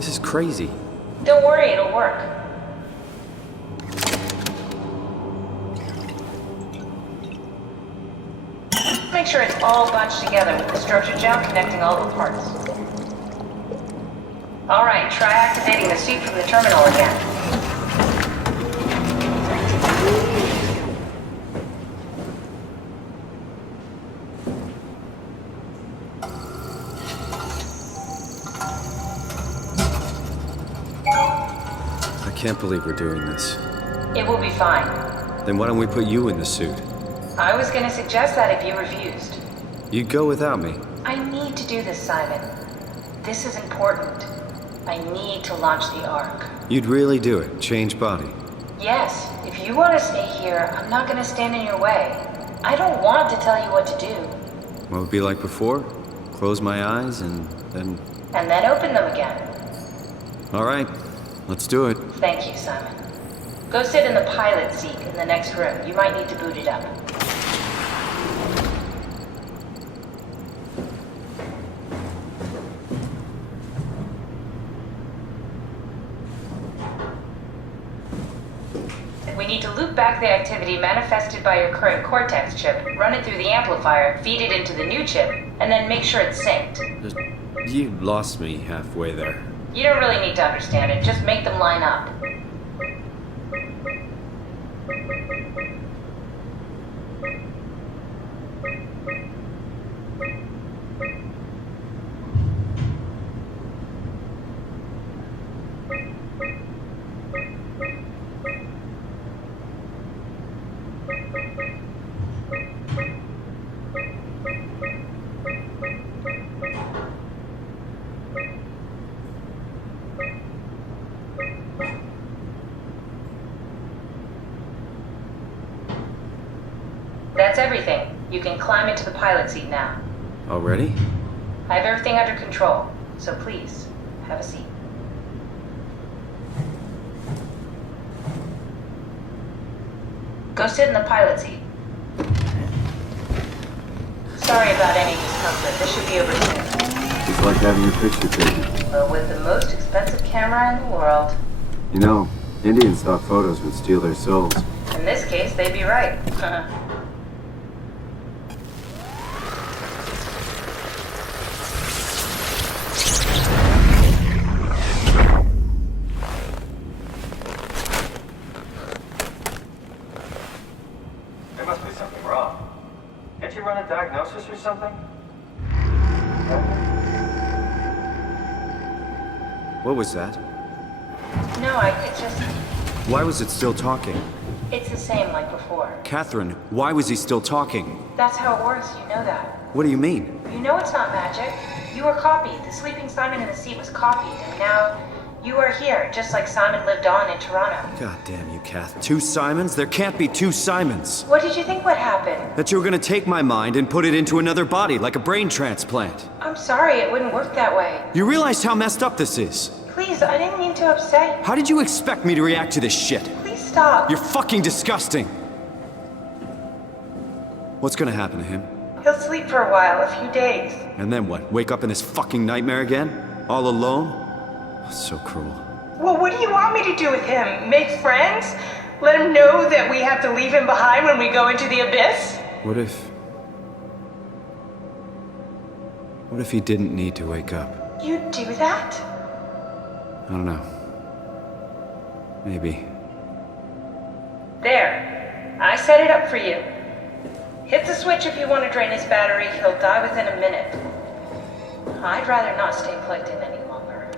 This is crazy. Don't worry, it'll work. Make sure it's all bunched together with the structure gel connecting all the parts. Alright, try activating the suit from the terminal again. I can't believe we're doing this. It will be fine. Then why don't we put you in the suit? I was gonna suggest that if you refused. You'd go without me. I need to do this, Simon. This is important. I need to launch the Ark. You'd really do it? Change body? Yes. If you want to stay here, I'm not gonna stand in your way. I don't want to tell you what to do. What would it be like before? Close my eyes and then... And then open them again. All right. Let's do it. Thank you, Simon. Go sit in the pilot seat in the next room. You might need to boot it up. We need to loop back the activity manifested by your current Cortex chip, run it through the amplifier, feed it into the new chip, and then make sure it's synced. You lost me halfway there. You don't really need to understand it, just make them line up. That's everything. You can climb into the pilot seat now. Already? I have everything under control, so please, have a seat. Go sit in the pilot seat. Sorry about any discomfort. This should be over soon. It's like having your picture taken. Well, with the most expensive camera in the world. You know, Indian stock photos would steal their souls. In this case, they'd be right. There must be something wrong. Can't you run a diagnosis or something? What was that? No, it just... Why was it still talking? It's the same like before. Catherine, why was he still talking? That's how it works, you know that. What do you mean? You know it's not magic. You were copied. The sleeping Simon in the seat was copied, and now you are here, just like Simon lived on in Toronto. God damn you, Kath. 2 Simons? There can't be 2 Simons. What did you think would happen? That you were gonna take my mind and put it into another body, like a brain transplant. I'm sorry, it wouldn't work that way. You realize how messed up this is? Please, I didn't mean to upset you. How did you expect me to react to this shit? Please stop. You're fucking disgusting. What's gonna happen to him? He'll sleep for a while, a few days. And then what? Wake up in this fucking nightmare again? All alone? So cruel. Well, what do you want me to do with him? Make friends? Let him know that we have to leave him behind when we go into the abyss? What if he didn't need to wake up? You'd do that? I don't know. Maybe. There. I set it up for you. Hit the switch if you want to drain his battery. He'll die within a minute. I'd rather not stay plugged in any longer.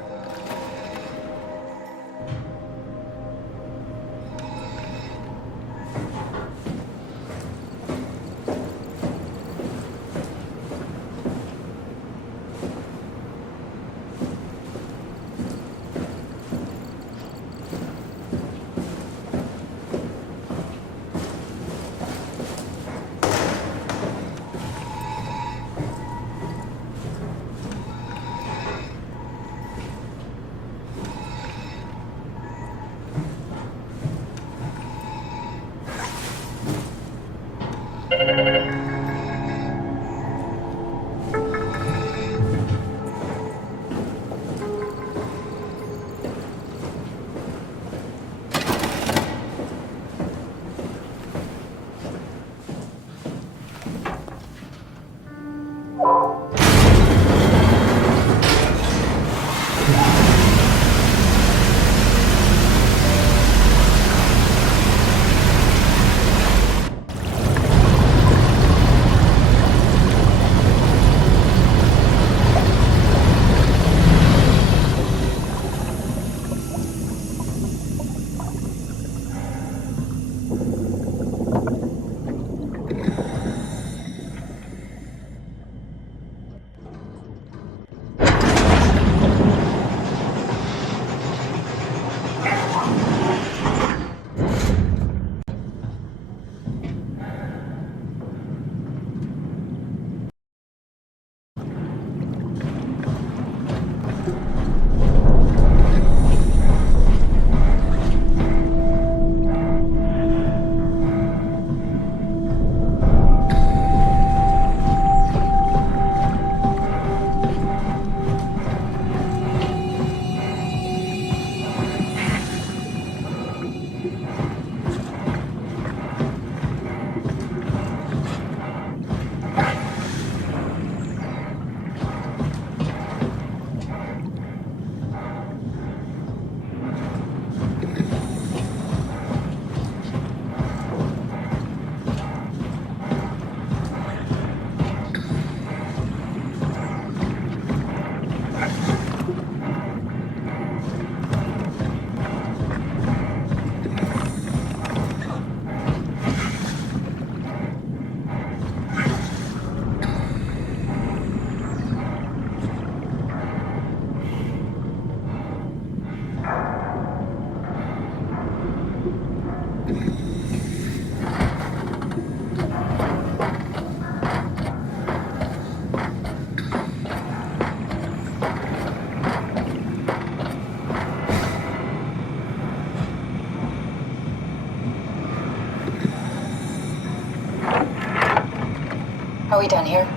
Are we done here?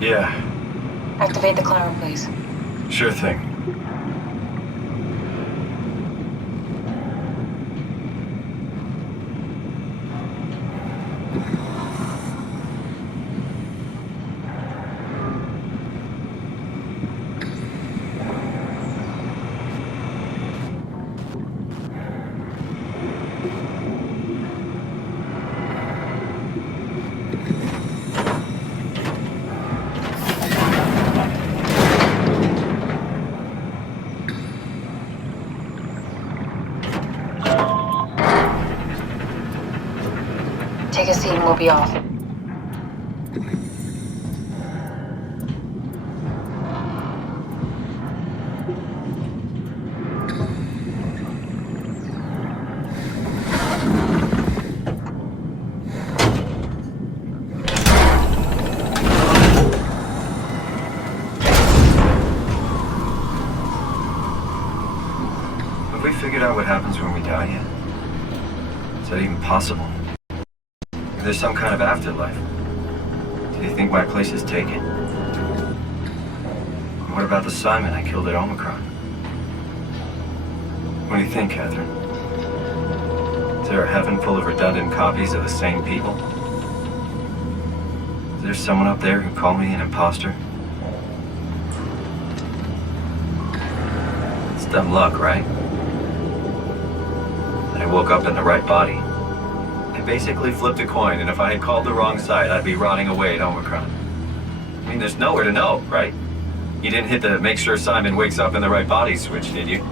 Yeah, Activate the climber, please. sure thing. Take a seat and we'll be off. Have we figured out what happens when we die yet? Is that even possible? If there's some kind of afterlife, do you think my place is taken? What about the Simon I killed at Omicron? What do you think, Catherine? Is there a heaven full of redundant copies of the same people? Is there someone up there who called me an imposter? It's dumb luck, right? That I woke up in the right body. I basically flipped a coin, and if I had called the wrong side, I'd be rotting away at Omicron. I mean, there's nowhere to know, right? You didn't hit the make sure Simon wakes up in the right body switch, did you?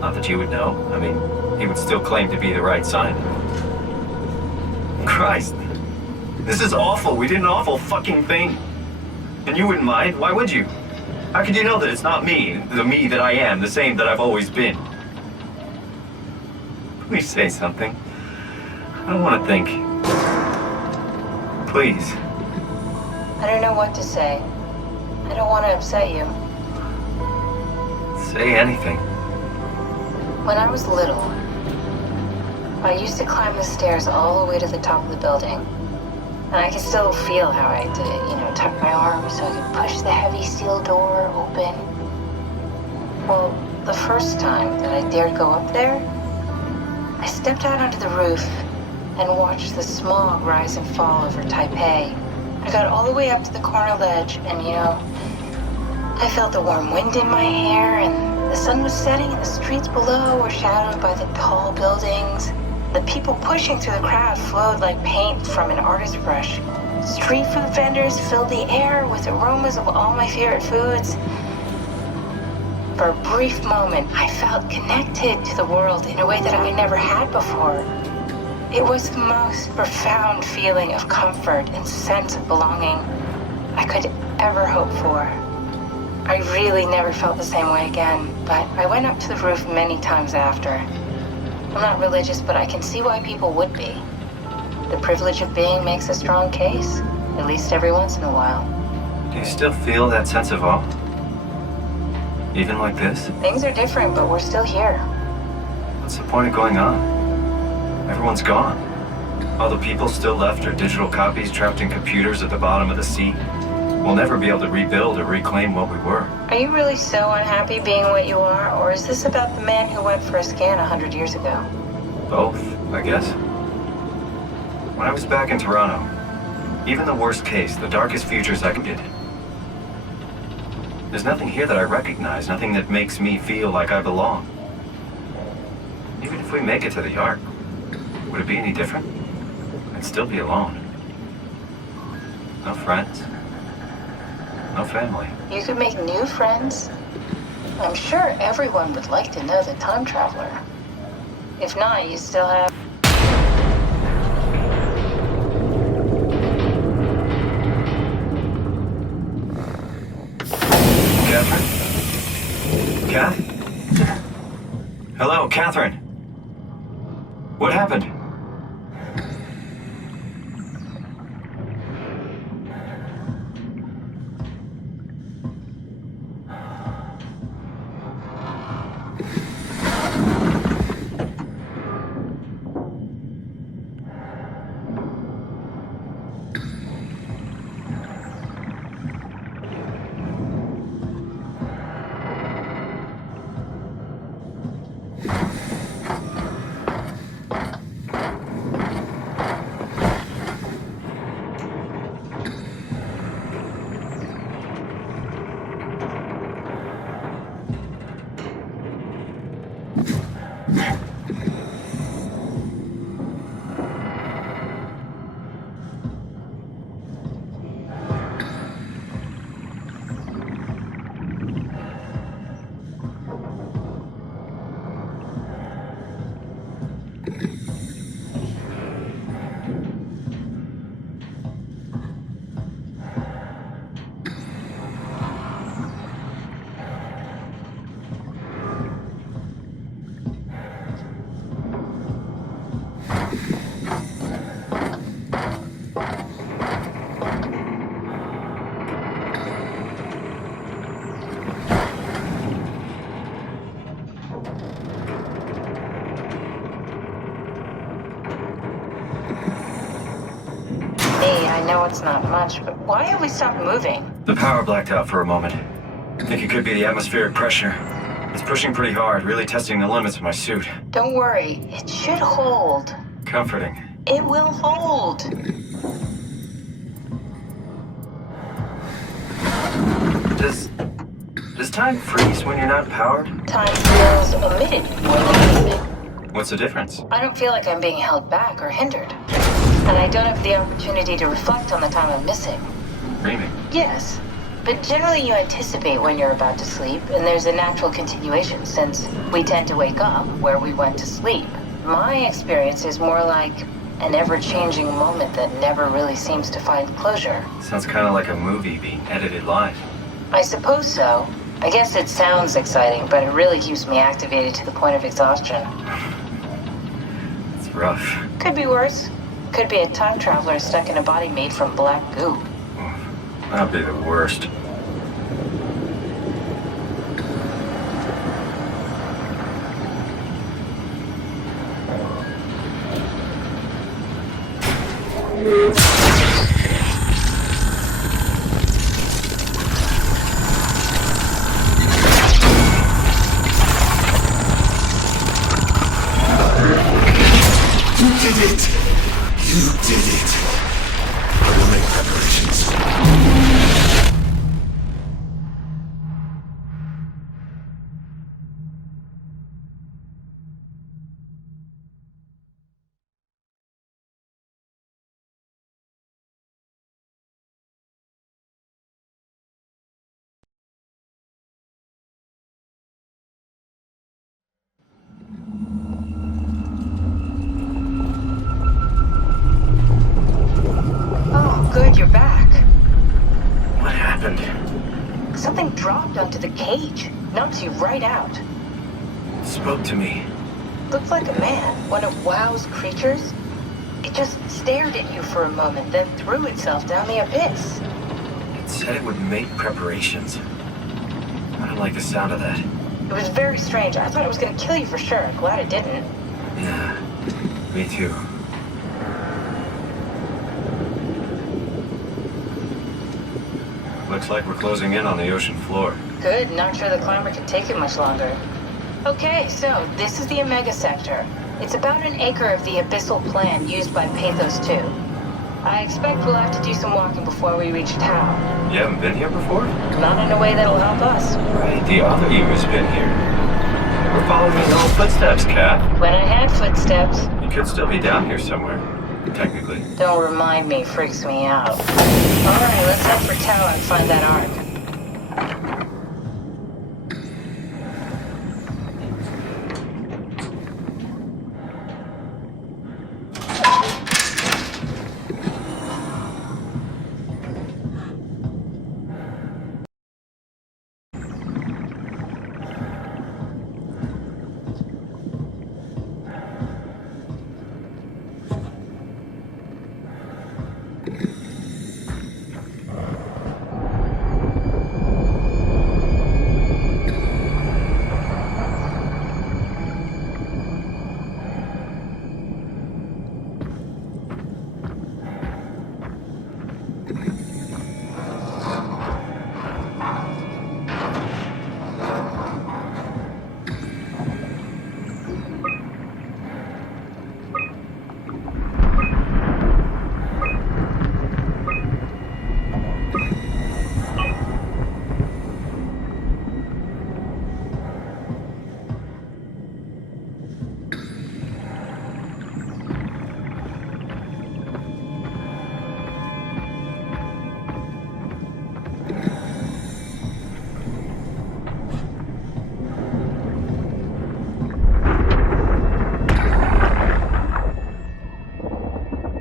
Not that you would know. I mean, he would still claim to be the right Simon. Christ. This is awful. We did an awful fucking thing. And you wouldn't mind? Why would you? How could you know that it's not me, the me that I am, the same that I've always been? Please say something. I don't want to think. Please. I don't know what to say. I don't want to upset you. Say anything. When I was little, I used to climb the stairs all the way to the top of the building. And I can still feel how I had to, tuck my arms so I could push the heavy steel door open. Well, the first time that I dared go up there, I stepped out onto the roof and watched the smog rise and fall over Taipei. I got all the way up to the corner ledge, and I felt the warm wind in my hair, and the sun was setting, and the streets below were shadowed by the tall buildings. The people pushing through the crowd flowed like paint from an artist's brush. Street food vendors filled the air with aromas of all my favorite foods. For a brief moment, I felt connected to the world in a way that I never had before. It was the most profound feeling of comfort and sense of belonging I could ever hope for. I really never felt the same way again, but I went up to the roof many times after. I'm not religious, but I can see why people would be. The privilege of being makes a strong case, at least every once in a while. Do you still feel that sense of awe? Even like this? Things are different, but we're still here. What's the point of going on? Everyone's gone. All the people still left are digital copies trapped in computers at the bottom of the sea. We'll never be able to rebuild or reclaim what we were. Are you really so unhappy being what you are, or is this about the man who went for a scan 100 years ago? Both, I guess. When I was back in Toronto, even the worst case, the darkest futures I could get. There's nothing here that I recognize, nothing that makes me feel like I belong. Even if we make it to the Ark, would it be any different? I'd still be alone. No friends. No family. You could make new friends. I'm sure everyone would like to know the time traveler. If not, you still have... Catherine? Kath? Hello, Catherine. What happened? It's not much, but why have we stopped moving? The power blacked out for a moment. I think it could be the atmospheric pressure. It's pushing pretty hard, really testing the limits of my suit. Don't worry, it should hold. Comforting. It will hold. Does time freeze when you're not powered? Time feels omitted more than anything. What's the difference? I don't feel like I'm being held back or hindered. And I don't have the opportunity to reflect on the time I'm missing. Dreaming? Yes. But generally you anticipate when you're about to sleep, and there's a natural continuation since we tend to wake up where we went to sleep. My experience is more like an ever-changing moment that never really seems to find closure. Sounds kind of like a movie being edited live. I suppose so. I guess it sounds exciting, but it really keeps me activated to the point of exhaustion. It's rough. Could be worse. Could be a time traveler stuck in a body made from black goo. That'd be the worst. into the cage. Knocks you right out. It spoke to me. Looked like a man, one of WoW's creatures. It just stared at you for a moment, then threw itself down the abyss. It said it would make preparations. I don't like the sound of that. It was very strange. I thought it was going to kill you for sure. Glad it didn't. Yeah, me too. Looks like we're closing in on the ocean floor. Good. Not sure the climber can take it much longer. Okay, so this is the Omega Sector. It's about an acre of the abyssal plan used by Pathos 2. I expect we'll have to do some walking before we reach town. You haven't been here before? Not in a way that'll help us. Right, the other you has been here. We're following your old footsteps, Kat. When I had footsteps. You could still be down here somewhere, technically. Don't remind me, freaks me out. Alright, let's head for Tau and find that ark.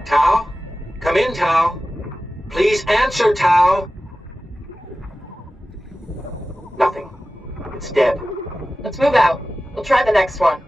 Tau? Come in, Tau. Please answer, Tau. Nothing. It's dead. Let's move out. We'll try the next one.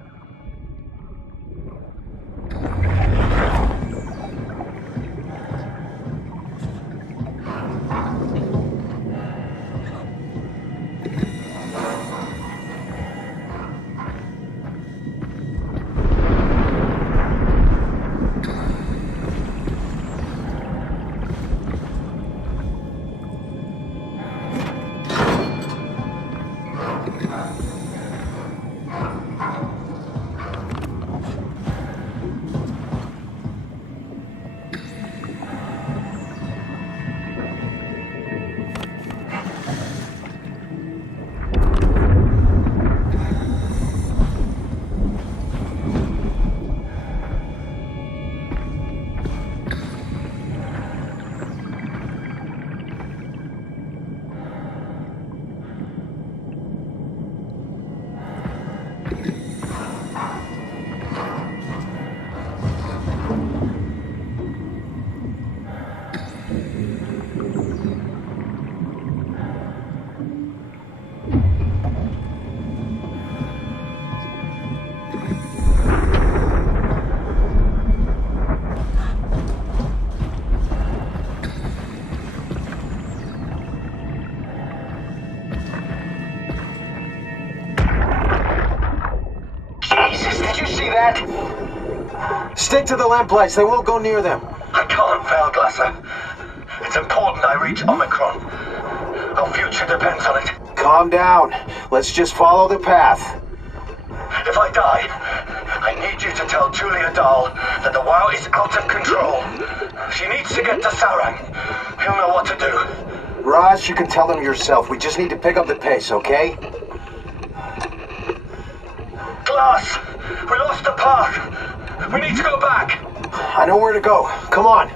Stick to the lamplights. They won't go near them. I can't, Valglasser. It's important I reach Omicron. Our future depends on it. Calm down. Let's just follow the path. If I die, I need you to tell Julia Dahl that the WoW is out of control. She needs to get to Sarang. He'll know what to do. Raj, you can tell them yourself. We just need to pick up the pace, okay? Glass! We lost the path! We need to go back! I know where to go. Come on.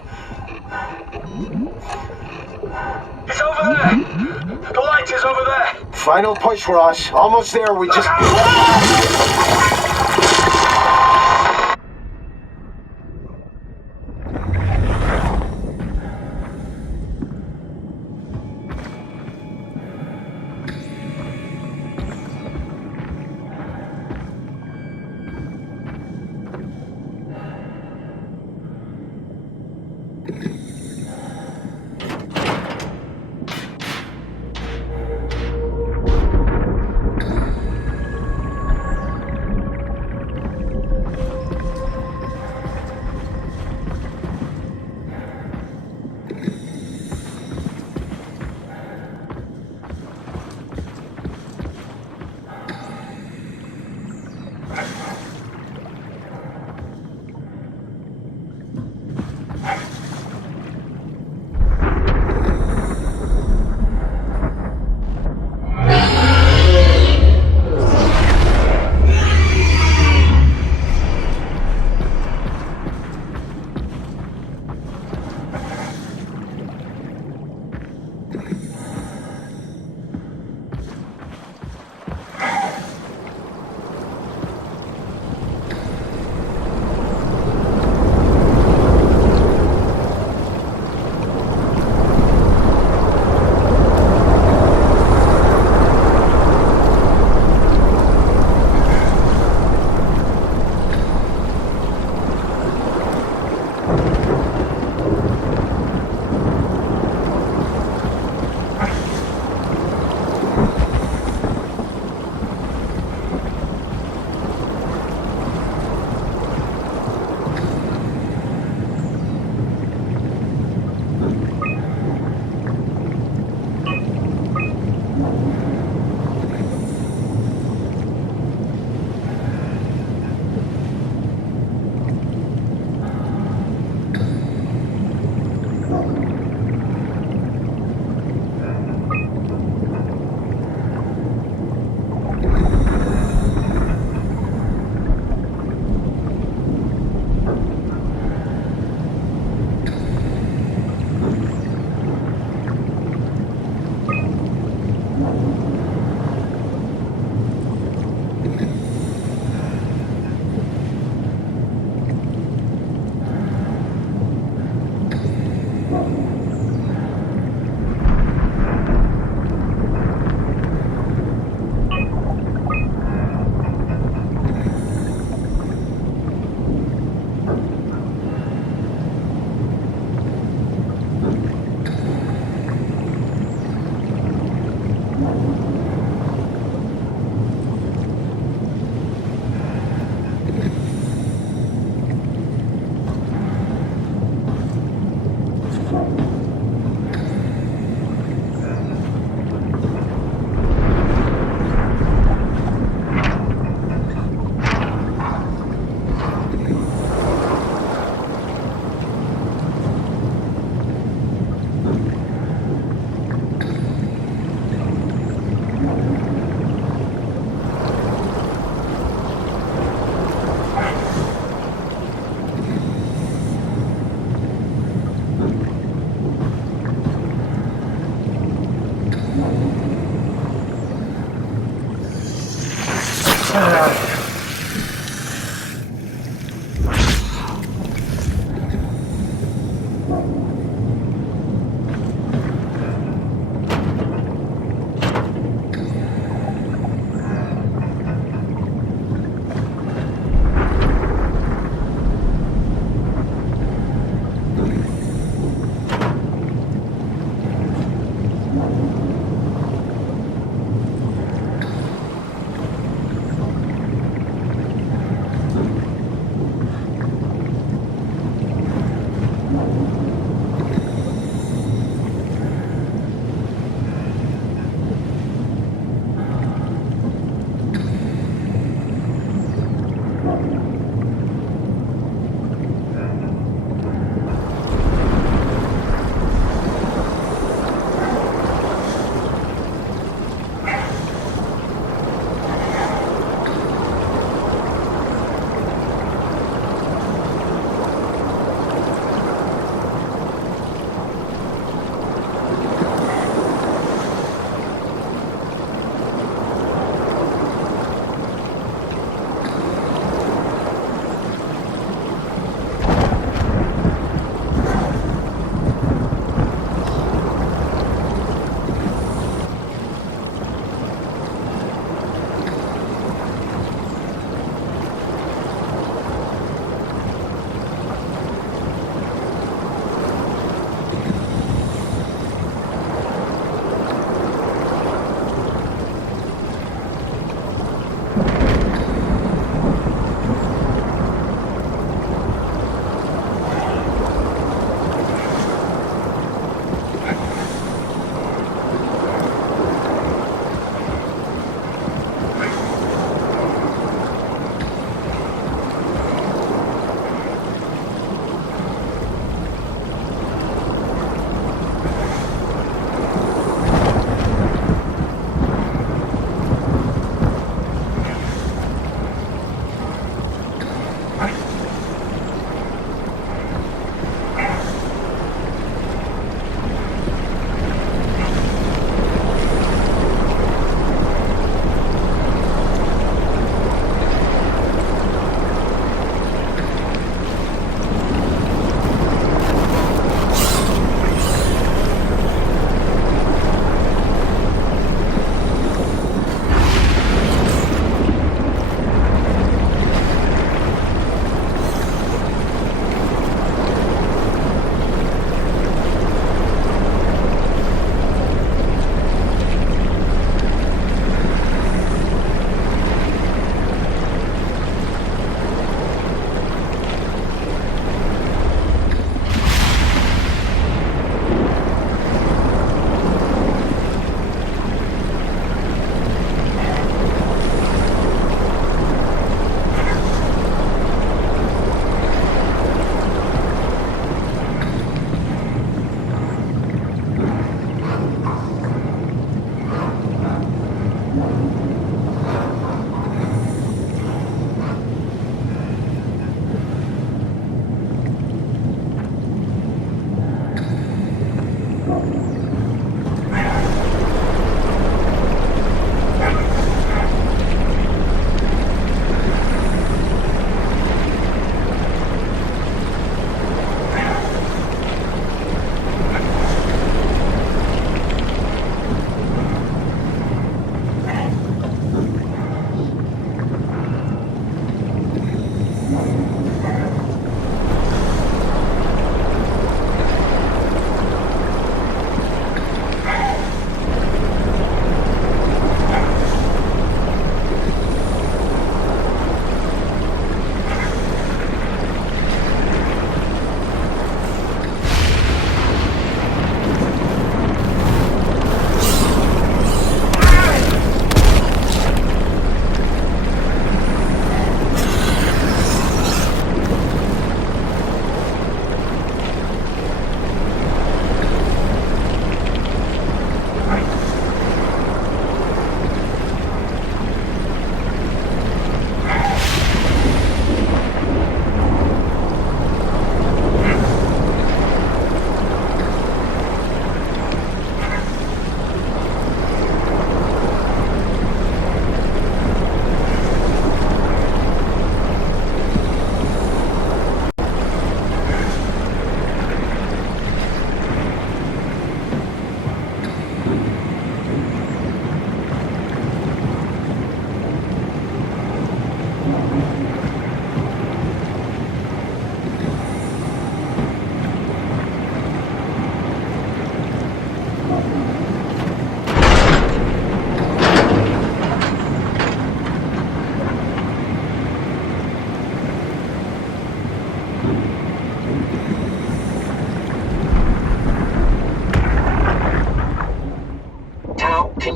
It's over there! The light is over there! Final push, Raj. Almost there. We just...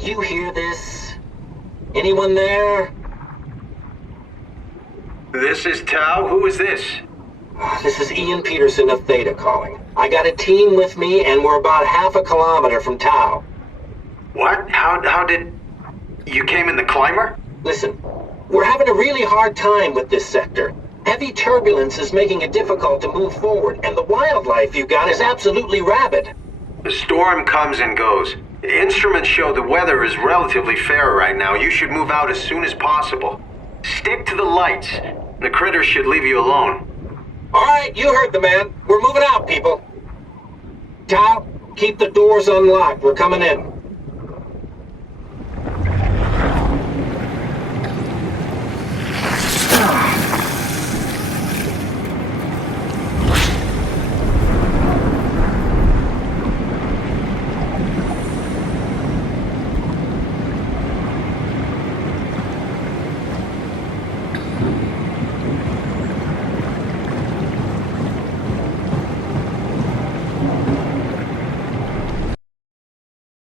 you hear this? Anyone there? This is Tau. Who is this? This is Ian Peterson of Theta calling. I got a team with me, and we're about half a kilometer from Tau. What? How did... You came in the climber? Listen, we're having a really hard time with this sector. Heavy turbulence is making it difficult to move forward, and the wildlife you got is absolutely rabid. The storm comes and goes. The instruments show the weather is relatively fair right now. You should move out as soon as possible. Stick to the lights. The critters should leave you alone. All right, you heard the man. We're moving out, people. Tau, keep the doors unlocked. We're coming in.